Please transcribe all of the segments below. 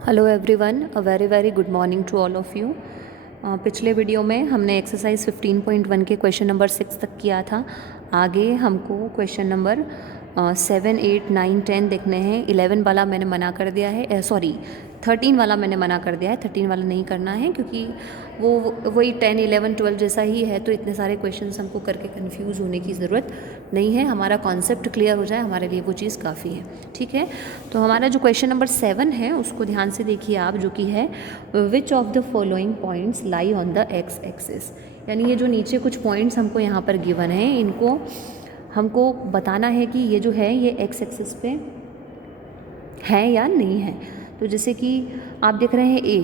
Hello everyone, a very good morning to all of you. पिछले video में हमने exercise 15.1 के क्वेश्चन नंबर 6 तक किया था। आगे हमको क्वेश्चन नंबर 7, 8, 9, 10 देखने हैं। 11 वाला मैंने मना कर दिया है, सॉरी 13 वाला मैंने मना कर दिया है। 13 वाला नहीं करना है क्योंकि वो वही 10, 11, 12 जैसा ही है, तो इतने सारे क्वेश्चंस हमको करके कंफ्यूज होने की ज़रूरत नहीं है। हमारा कॉन्सेप्ट क्लियर हो जाए, हमारे लिए वो चीज़ काफ़ी है। ठीक है, तो हमारा जो क्वेश्चन नंबर 7 है उसको ध्यान से देखिए आप, जो कि है which of the following points lie on the x axis. यानी ये जो नीचे कुछ पॉइंट्स हमको यहाँ पर गिवन है, इनको हमको बताना है कि ये जो है ये एक्स एक्सिस पे है या नहीं है। तो जैसे कि आप देख रहे हैं ए,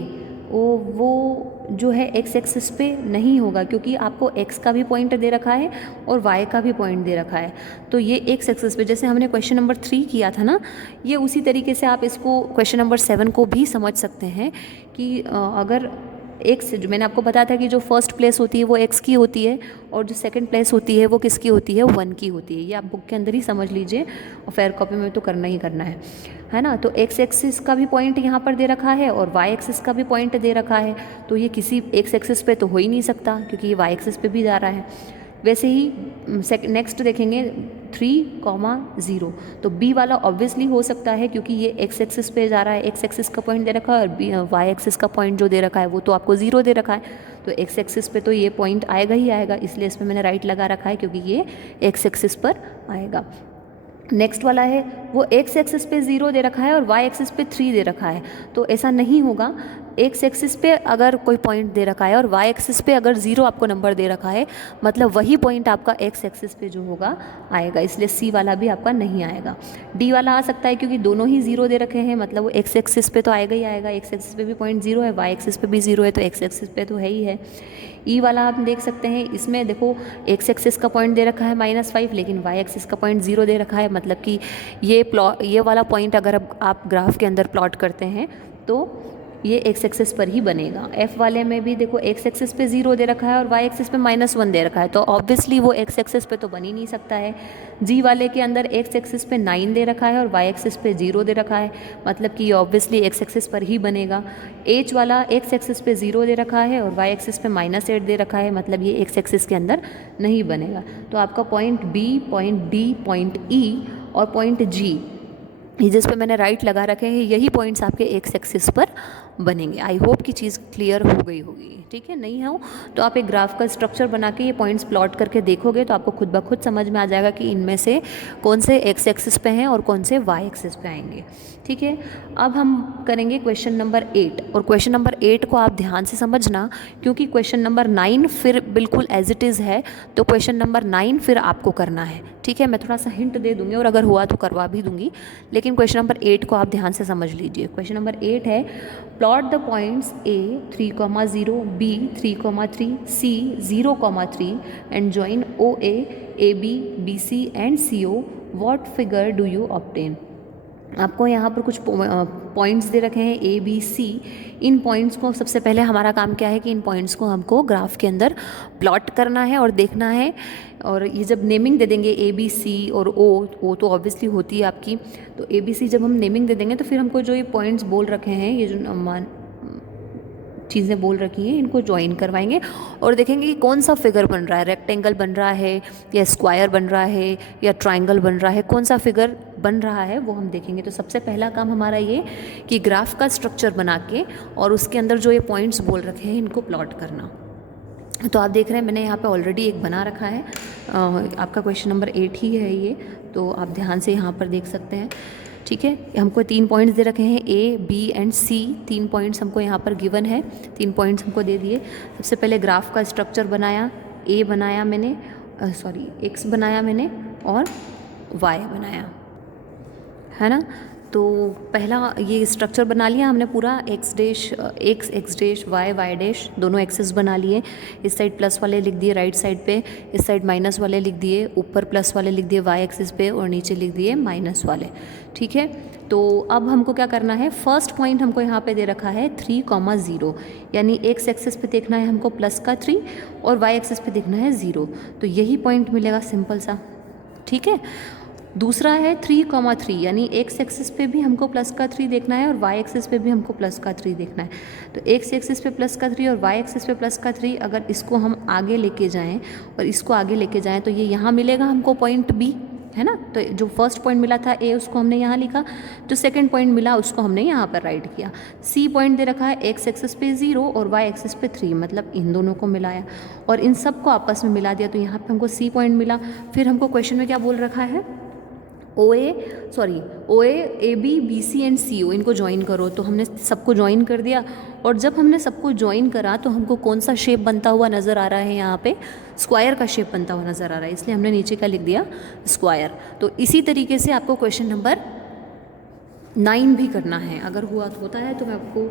वो जो है एक्स एक्सिस पे नहीं होगा क्योंकि आपको एक्स का भी पॉइंट दे रखा है और वाई का भी पॉइंट दे रखा है। तो ये एक्स एक्सिस पे, जैसे हमने क्वेश्चन नंबर 3 किया था ना, ये उसी तरीके से आप इसको क्वेश्चन नंबर 7 को भी समझ सकते हैं कि अगर एक्स, जो मैंने आपको बताया था कि जो फर्स्ट प्लेस होती है वो एक्स की होती है और जो सेकंड प्लेस होती है वो किसकी होती है, 1 की होती है। ये आप बुक के अंदर ही समझ लीजिए और फेयर कॉपी में तो करना ही करना है ना। तो एक्स एक्सिस का भी पॉइंट यहाँ पर दे रखा है और वाई एक्सिस का भी पॉइंट दे रखा है। तो ये किसी एक्स एक्सिस पे तो हो ही नहीं सकता क्योंकि ये वाई एक्सिस पे भी जा रहा है। वैसे ही नेक्स्ट देखेंगे 3,0। तो बी वाला ऑब्वियसली हो सकता है क्योंकि ये एक्स एक्सिस पे जा रहा है, एक्स एक्सिस का पॉइंट दे रखा है, और वाई एक्सिस का पॉइंट जो दे रखा है वो तो आपको 0 दे रखा है। तो एक्स एक्सिस पे तो ये पॉइंट आएगा ही आएगा, इसलिए इसमें मैंने राइट लगा रखा है क्योंकि ये एक्स एक्सिस पर आएगा। नेक्स्ट वाला है वो एक्स एक्सिस पे 0 दे रखा है और वाई एक्सिस पे 3 दे रखा है। तो ऐसा नहीं होगा। एक्स एक्सिस पे अगर कोई पॉइंट दे रखा है और वाई एक्सिस पे अगर 0 आपको नंबर दे रखा है, मतलब वही पॉइंट आपका एक्स एक्सिस पे जो होगा आएगा, इसलिए सी वाला भी आपका नहीं आएगा। डी वाला आ सकता है क्योंकि दोनों ही 0 दे रखे हैं, मतलब वो एक्स एक्सिस पे तो आएगा ही आएगा। एक्स एक्सिस पे भी पॉइंट 0 है, वाई एक्सिस पे भी 0 है, तो एक्स एक्सिस पे तो है ही है। ई वाला आप देख सकते हैं, इसमें देखो एक्स एक्सिस का पॉइंट दे रखा है -5, लेकिन वाई एक्सिस का पॉइंट 0 दे रखा है, मतलब कि ये वाला पॉइंट अगर अब आप ग्राफ के अंदर प्लॉट करते हैं तो ये एक्स एक्सिस पर ही बनेगा। एफ वाले में भी देखो एक्स एक्सिस पे 0 दे रखा है और वाई एक्सिस पे -1 दे रखा है, तो ऑब्वियसली वो एक्स एक्सिस पे तो बन ही नहीं सकता है। जी वाले के अंदर एक्स एक्सिस पे 9 दे रखा है और वाई एक्सिस पे 0 दे रखा है, मतलब कि ये ऑब्वियसली एक्स एक्सिस पर ही बनेगा। एच वाला एक्स एक्सिस पे 0 दे रखा है और वाई एक्सिस पे -8 दे रखा है, मतलब ये एक्स एक्सिस के अंदर नहीं बनेगा। तो आपका point B, point D, point E और पॉइंट जी, ये जिस पे मैंने राइट लगा रखे हैं, यही पॉइंट्स आपके एक्स एक्सिस पर बनेंगे। आई होप कि चीज़ क्लियर हो गई होगी। ठीक है, नहीं हो तो आप एक ग्राफ का स्ट्रक्चर बना के ये पॉइंट्स प्लॉट करके देखोगे तो आपको खुद ब खुद समझ में आ जाएगा कि इनमें से कौन से एक्स एक्सिस पे हैं और कौन से वाई एक्सिस पे आएंगे। ठीक है, अब हम करेंगे क्वेश्चन नंबर 8, और क्वेश्चन नंबर 8 को आप ध्यान से समझना क्योंकि क्वेश्चन नंबर 9 फिर बिल्कुल एज इट इज़ है, तो क्वेश्चन नंबर 9 फिर आपको करना है। ठीक है, मैं थोड़ा सा हिंट दे दूंगी और अगर हुआ तो करवा भी दूंगी, लेकिन क्वेश्चन नंबर 8 को आप ध्यान से समझ लीजिए। क्वेश्चन नंबर 8 है, plot the points A 3,0, B 3,3, C 0,3 and join O A B, B C and C O. What figure do you obtain. आपको यहाँ पर कुछ पॉइंट्स दे रखे हैं A B C. In points को सबसे पहले हमारा काम क्या है कि इन पॉइंट्स को हमको ग्राफ के अंदर प्लॉट करना है और देखना है। और ये जब नेमिंग दे देंगे ए बी सी और ओ तो ऑब्वियसली होती है आपकी, तो ए बी सी जब हम नेमिंग दे देंगे तो फिर हमको जो ये पॉइंट्स बोल रखे हैं, ये जो चीज़ें बोल रखी हैं, इनको ज्वाइन करवाएंगे और देखेंगे कि कौन सा फिगर बन रहा है, रेक्टेंगल बन रहा है या स्क्वायर बन रहा है या ट्रायंगल बन रहा है, कौन सा फिगर बन रहा है वो हम देखेंगे। तो सबसे पहला काम हमारा ये कि ग्राफ का स्ट्रक्चर बना के और उसके अंदर जो ये पॉइंट्स बोल रखे हैं इनको प्लॉट करना। तो आप देख रहे हैं मैंने यहाँ पे ऑलरेडी एक बना रखा है। आपका क्वेश्चन नंबर 8 ही है ये, तो आप ध्यान से यहाँ पर देख सकते हैं। ठीक है, हमको 3 पॉइंट्स दे रखे हैं A B and C. 3 points हमको यहाँ पर गिवन है, 3 पॉइंट्स हमको दे दिए। सबसे पहले ग्राफ का स्ट्रक्चर बनाया, ए बनाया मैंने, सॉरी एक्स बनाया मैंने और वाई बनाया, है ना। तो पहला ये स्ट्रक्चर बना लिया हमने पूरा, एक्स डैश वाई डैश, दोनों एक्सेस बना लिए। इस साइड प्लस वाले लिख दिए राइट साइड पे, इस साइड माइनस वाले लिख दिए, ऊपर प्लस वाले लिख दिए वाई एक्सिस पे और नीचे लिख दिए माइनस वाले। ठीक है, तो अब हमको क्या करना है, फर्स्ट पॉइंट हमको यहाँ पे दे रखा है 3,0, यानी एक्स एक्सिस पे देखना है हमको प्लस का 3 और वाई एक्सिस पे देखना है 0, तो यही पॉइंट मिलेगा सिंपल सा। ठीक है, दूसरा है 3,3 यानी एक्स एक्सिस पे भी हमको प्लस का 3 देखना है और वाई एक्सिस पे भी हमको प्लस का 3 देखना है। तो एक्स एक्सिस पे प्लस का 3 और वाई एक्सिस पे प्लस का 3, अगर इसको हम आगे लेके जाएं और इसको आगे लेके जाएं तो ये यहाँ मिलेगा हमको पॉइंट बी, है ना। तो जो फर्स्ट पॉइंट मिला था ए, उसको हमने यहाँ लिखा, जो सेकंड पॉइंट मिला उसको हमने यहाँ पर राइट किया। सी पॉइंट दे रखा है एक्स एक्सिस पे 0 और वाई एक्सिस पे 3, मतलब इन दोनों को मिलाया और इन सब को आपस में मिला दिया, तो यहाँ पे हमको सी पॉइंट मिला। फिर हमको क्वेश्चन में क्या बोल रखा है, O A B B C and C O, इनको ज्वाइन करो। तो हमने सबको ज्वाइन कर दिया और जब हमने सबको ज्वाइन करा तो हमको कौन सा शेप बनता हुआ नज़र आ रहा है, यहाँ पे स्क्वायर का शेप बनता हुआ नज़र आ रहा है, इसलिए हमने नीचे का लिख दिया स्क्वायर। तो इसी तरीके से आपको क्वेश्चन नंबर 9 भी करना है। अगर होता है तो मैं आपको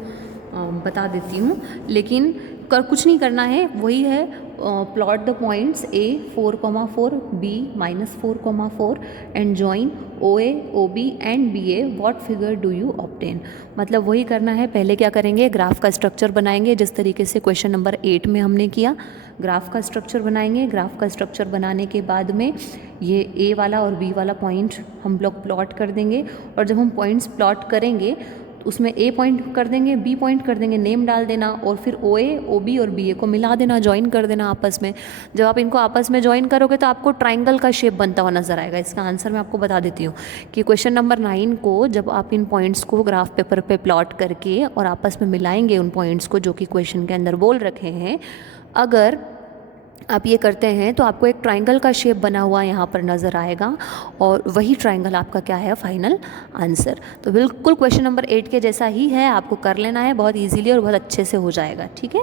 बता देती हूँ, लेकिन कुछ नहीं करना है, वही है plot the points A 4,4 B -4,4 and join OA OB and BA, what figure do you obtain. मतलब वही करना है। पहले क्या करेंगे, ग्राफ का स्ट्रक्चर बनाएंगे जिस तरीके से क्वेश्चन नंबर 8 में हमने किया। ग्राफ का स्ट्रक्चर बनाएंगे, ग्राफ का स्ट्रक्चर बनाने के बाद में ये A वाला और B वाला पॉइंट हम लोग प्लॉट कर देंगे और जब हम पॉइंट्स प्लॉट करेंगे उसमें ए पॉइंट कर देंगे, बी पॉइंट कर देंगे, नेम डाल देना और फिर ओ ए ओ बी और बी ए को मिला देना, ज्वाइन कर देना आपस में। जब आप इनको आपस में ज्वाइन करोगे तो आपको ट्राइंगल का शेप बनता हुआ नजर आएगा। इसका आंसर मैं आपको बता देती हूँ कि क्वेश्चन नंबर 9 को जब आप इन पॉइंट्स को ग्राफ पेपर पे प्लॉट करके और आपस में मिलाएंगे उन पॉइंट्स को जो कि क्वेश्चन के अंदर बोल रखे हैं, अगर आप ये करते हैं तो आपको एक ट्रायंगल का शेप बना हुआ यहाँ पर नज़र आएगा और वही ट्रायंगल आपका क्या है, फाइनल आंसर। तो बिल्कुल क्वेश्चन नंबर 8 के जैसा ही है, आपको कर लेना है बहुत इजीली और बहुत अच्छे से हो जाएगा, ठीक है।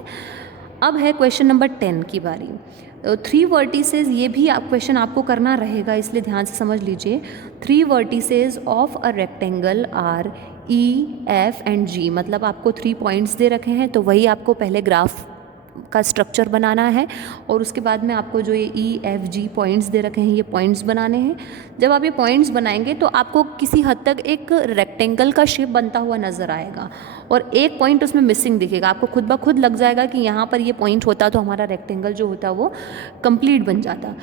अब है क्वेश्चन नंबर 10 की बारी। 3 वर्टिसेस, ये भी क्वेश्चन आपको करना रहेगा, इसलिए ध्यान से समझ लीजिए। 3 vertices of a rectangle are E, F and G, मतलब आपको 3 पॉइंट्स दे रखे हैं, तो वही आपको पहले ग्राफ का स्ट्रक्चर बनाना है और उसके बाद में आपको जो ये E, F, G पॉइंट्स दे रखे हैं, ये पॉइंट्स बनाने हैं। जब आप ये पॉइंट्स बनाएंगे तो आपको किसी हद तक एक रेक्टेंगल का शेप बनता हुआ नज़र आएगा और एक पॉइंट उसमें मिसिंग दिखेगा। आपको खुद ब खुद लग जाएगा कि यहाँ पर ये पॉइंट होता तो हमारा रेक्टेंगल जो होता वो कंप्लीट बन जाता।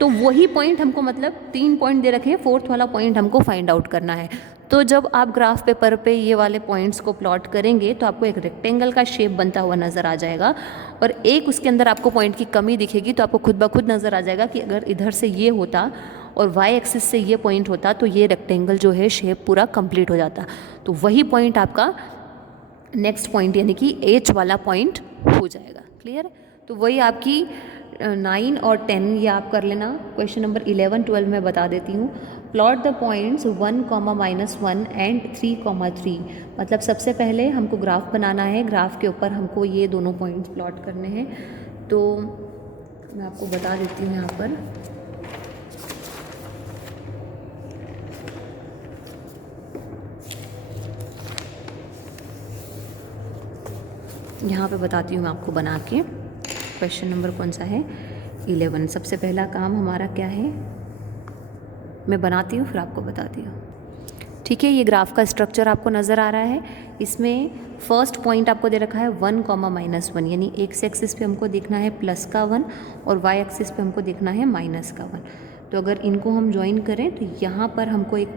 तो वही पॉइंट हमको, मतलब 3 पॉइंट दे रखे हैं, 4th वाला पॉइंट हमको फाइंड आउट करना है। तो जब आप ग्राफ पेपर पे ये वाले पॉइंट्स को प्लॉट करेंगे तो आपको एक रेक्टेंगल का शेप बनता हुआ नज़र आ जाएगा और एक उसके अंदर आपको पॉइंट की कमी दिखेगी, तो आपको खुद ब खुद नज़र आ जाएगा कि अगर इधर से ये होता और वाई एक्सिस से ये पॉइंट होता तो ये रेक्टेंगल जो है शेप पूरा कंप्लीट हो जाता। तो वही पॉइंट आपका नेक्स्ट पॉइंट यानी कि H वाला पॉइंट हो जाएगा। क्लियर? तो वही आपकी 9 और 10 ये आप कर लेना। क्वेश्चन नंबर 11, 12 मैं बता देती हूँ। प्लॉट द पॉइंट्स 1, -1 एंड 3, मतलब सबसे पहले हमको ग्राफ बनाना है, ग्राफ के ऊपर हमको ये दोनों पॉइंट्स प्लॉट करने हैं। तो मैं आपको बता देती हूँ यहाँ पर। यहाँ पे बताती हूँ मैं आपको बना के। क्वेश्चन नंबर कौन सा है, 11। सबसे पहला काम हमारा क्या है, मैं बनाती हूँ फिर आपको बताती हूँ, ठीक है। ये ग्राफ का स्ट्रक्चर आपको नज़र आ रहा है। इसमें फर्स्ट पॉइंट आपको दे रखा है 1, -1, यानी एक्स एक्सिस पे हमको देखना है +1 और वाई एक्सिस पे हमको देखना है -1। तो अगर इनको हम ज्वाइन करें तो यहाँ पर हमको एक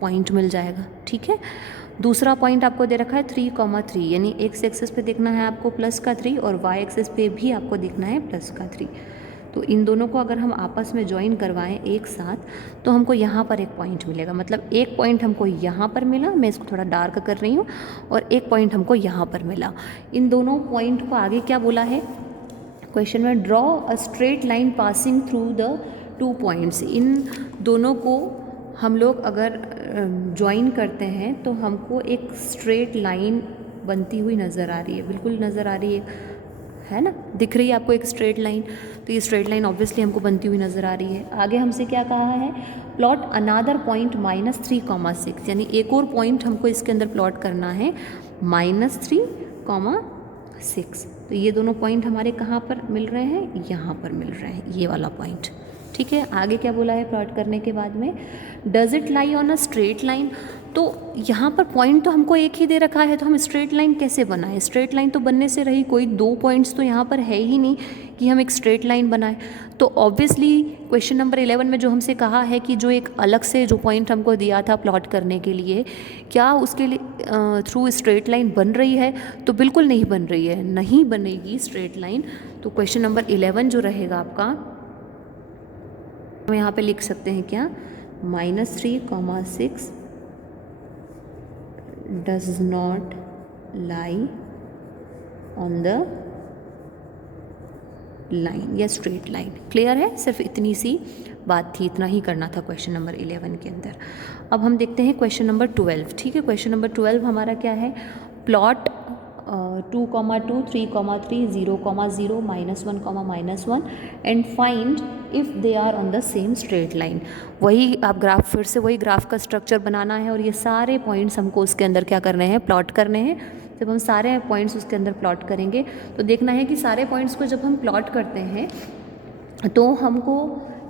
पॉइंट मिल जाएगा, ठीक है। दूसरा पॉइंट आपको दे रखा है 3, यानी एक्स एक्सिस पे देखना है आपको +3 और वाई एक्सिस पे भी आपको देखना है +3। तो इन दोनों को अगर हम आपस में ज्वाइन करवाएं एक साथ तो हमको यहाँ पर एक पॉइंट मिलेगा। मतलब एक पॉइंट हमको यहाँ पर मिला, मैं इसको थोड़ा डार्क कर रही हूँ, और एक पॉइंट हमको यहाँ पर मिला। इन दोनों पॉइंट को आगे क्या बोला है क्वेश्चन में, draw a straight line passing through the 2 points. इन दोनों को हम लोग अगर ज्वाइन करते हैं तो हमको एक स्ट्रेट लाइन बनती हुई नज़र आ रही है, बिल्कुल नज़र आ रही है ना, दिख रही है आपको एक स्ट्रेट लाइन। तो ये स्ट्रेट लाइन ऑब्वियसली हमको बनती हुई नज़र आ रही है। आगे हमसे क्या कहा है, प्लॉट अनादर पॉइंट -3, यानी एक और पॉइंट हमको इसके अंदर प्लॉट करना है -3, तो ये दोनों पॉइंट हमारे कहाँ पर मिल रहे हैं, यहाँ पर मिल रहे हैं, ये वाला पॉइंट, ठीक है। आगे क्या बोला है प्लॉट करने के बाद में, does it lie on a straight line, तो यहाँ पर पॉइंट तो हमको एक ही दे रखा है, तो हम स्ट्रेट लाइन कैसे बनाएं? स्ट्रेट लाइन तो बनने से रही, कोई 2 पॉइंट्स तो यहाँ पर है ही नहीं कि हम एक स्ट्रेट लाइन बनाएं। तो ऑब्वियसली क्वेश्चन नंबर 11 में जो हमसे कहा है कि जो एक अलग से जो पॉइंट हमको दिया था प्लॉट करने के लिए, क्या उसके लिए थ्रू स्ट्रेट लाइन बन रही है? तो बिल्कुल नहीं बन रही है, नहीं बनेगी स्ट्रेट लाइन। तो क्वेश्चन नंबर 11 जो रहेगा आपका, हम यहाँ पे लिख सकते हैं क्या, -3, 6 does not lie on the line या स्ट्रेट लाइन। क्लियर है? सिर्फ इतनी सी बात थी, इतना ही करना था क्वेश्चन नंबर 11 के अंदर। अब हम देखते हैं क्वेश्चन नंबर 12। ठीक है, क्वेश्चन नंबर 12 हमारा क्या है, plot 2, 2, 3, 3, 0, 0, -1, -1 and find if they are on the same straight line. वही आप ग्राफ, फिर से वही ग्राफ का स्ट्रक्चर बनाना है और ये सारे पॉइंट्स हमको उसके अंदर क्या करने हैं, प्लॉट करने हैं। जब हम सारे पॉइंट्स उसके अंदर प्लॉट करेंगे तो देखना है कि सारे पॉइंट्स को जब हम प्लॉट करते हैं तो हमको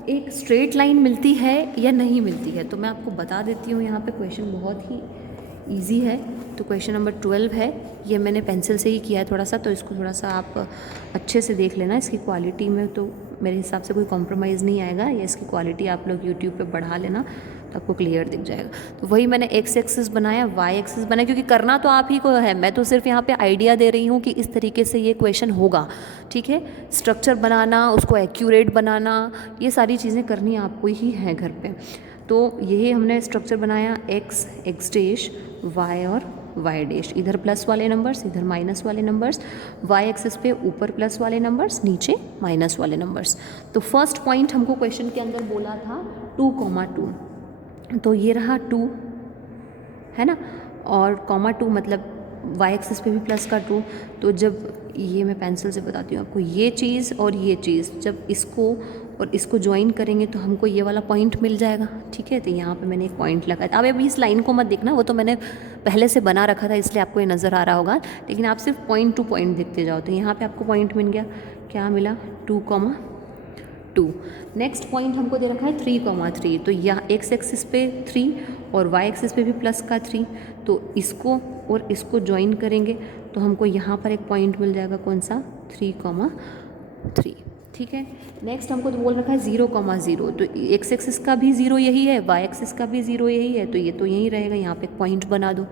एक स्ट्रेट लाइन मिलती है या नहीं मिलती है। तो मैं आपको बता देती हूँ, यहाँ पे क्वेश्चन बहुत ही इजी है। तो क्वेश्चन नंबर 12 है, ये मैंने पेंसिल से ही किया है थोड़ा सा, तो इसको थोड़ा सा आप अच्छे से देख लेना। इसकी क्वालिटी में तो मेरे हिसाब से कोई कॉम्प्रोमाइज़ नहीं आएगा, या इसकी क्वालिटी आप लोग यूट्यूब पे बढ़ा लेना तो आपको क्लियर दिख जाएगा। तो वही मैंने एक्स एक्सिस बनाया, वाई एक्सिस बनाया, क्योंकि करना तो आप ही को है, मैं तो सिर्फ यहाँ पे आइडिया दे रही हूँ कि इस तरीके से ये क्वेश्चन होगा। ठीक है, स्ट्रक्चर बनाना, उसको एक्यूरेट बनाना, ये सारी चीज़ें करनी आपको ही है घर पे। तो यही हमने स्ट्रक्चर बनाया, एक्स, एक्स डैश, वाई और वाई डैश, इधर प्लस वाले नंबर्स, इधर माइनस वाले नंबर्स, वाई एक्सिस पे ऊपर प्लस वाले नंबर्स, नीचे माइनस वाले नंबर्स। तो फर्स्ट पॉइंट हमको क्वेश्चन के अंदर बोला था 2, 2, तो ये रहा 2 है ना, और 2 मतलब वाई एक्सिस पे भी प्लस का 2। तो जब ये मैं पेंसिल से बताती हूँ आपको, ये चीज़ और ये चीज़ जब इसको और इसको ज्वाइन करेंगे तो हमको ये वाला पॉइंट मिल जाएगा। ठीक है, तो यहाँ पे मैंने एक पॉइंट लगाया। अब अभी इस लाइन को मत देखना, वो तो मैंने पहले से बना रखा था इसलिए आपको ये नज़र आ रहा होगा, लेकिन आप सिर्फ पॉइंट टू पॉइंट देखते जाओ। तो यहाँ पे आपको पॉइंट मिल गया, क्या मिला, 2, 2। नेक्स्ट पॉइंट हमको दे रखा है 3, 3। तो यहाँ एक्स एक्सिस पे 3 और वाई एक्सिस पे भी प्लस का 3, तो इसको और इसको ज्वाइन करेंगे तो हमको यहाँ पर एक पॉइंट मिल जाएगा, कौन सा, 3, 3। ठीक है, नेक्स्ट हमको तो बोल रखा है 0, 0। तो एक्स एक्सिस का भी 0 यही है, वाई एक्सिस का भी 0 यही है, तो ये तो यही रहेगा, यहाँ पे एक पॉइंट बना दो।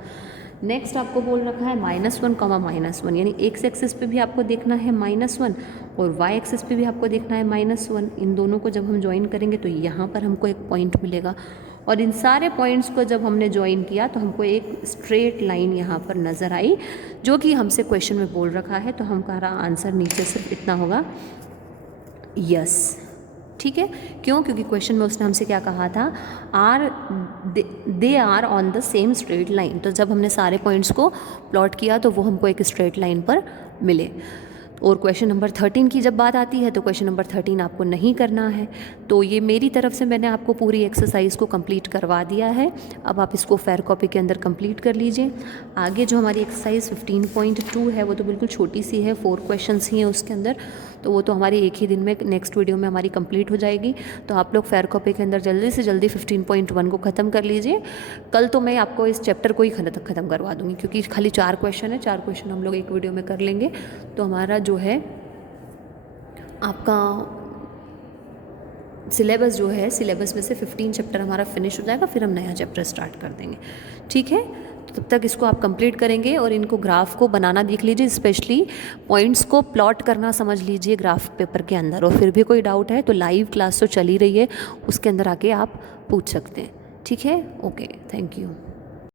नेक्स्ट आपको बोल रखा है -1, -1, यानी एक्स एक्सिस पे भी आपको देखना है -1 और वाई एक्सिस पे भी आपको देखना है -1। इन दोनों को जब हम ज्वाइन करेंगे तो यहाँ पर हमको एक पॉइंट मिलेगा, और इन सारे पॉइंट्स को जब हमने ज्वाइन किया तो हमको एक स्ट्रेट लाइन यहाँ पर नज़र आई, जो कि हमसे क्वेश्चन में बोल रखा है। तो हमारा आंसर नीचे सिर्फ इतना होगा, यस। ठीक है, क्यों? क्योंकि क्वेश्चन में उसने हमसे क्या कहा था, they are on the same straight line. तो जब हमने सारे पॉइंट्स को प्लॉट किया तो वो हमको एक स्ट्रेट लाइन पर मिले। और क्वेश्चन नंबर 13 की जब बात आती है तो क्वेश्चन नंबर 13 आपको नहीं करना है। तो ये मेरी तरफ से मैंने आपको पूरी एक्सरसाइज को कंप्लीट करवा दिया है। अब आप इसको फेयर कॉपी के अंदर कंप्लीट कर लीजिए। आगे जो हमारी एक्सरसाइज 15.2 है वो तो बिल्कुल छोटी सी है, 4 क्वेश्चंस ही हैं उसके अंदर, तो वो तो हमारी एक ही दिन में नेक्स्ट वीडियो में हमारी कंप्लीट हो जाएगी। तो आप लोग फेयर कॉपी के अंदर जल्दी से जल्दी 15.1 को ख़त्म कर लीजिए। कल तो मैं आपको इस चैप्टर को ही ख़त्म करवा दूँगी, क्योंकि खाली 4 क्वेश्चन है, 4 क्वेश्चन हम लोग एक वीडियो में कर लेंगे। तो हमारा जो है आपका सिलेबस जो है, सिलेबस में से 15 चैप्टर हमारा फिनिश हो जाएगा, फिर हम नया चैप्टर स्टार्ट कर देंगे। ठीक है, तो तब तक इसको आप कंप्लीट करेंगे और इनको ग्राफ को बनाना देख लीजिए, स्पेशली पॉइंट्स को प्लॉट करना समझ लीजिए ग्राफ पेपर के अंदर। और फिर भी कोई डाउट है तो लाइव क्लास तो चल ही रही है, उसके अंदर आके आप पूछ सकते हैं। ठीक है, ओके, थैंक यू।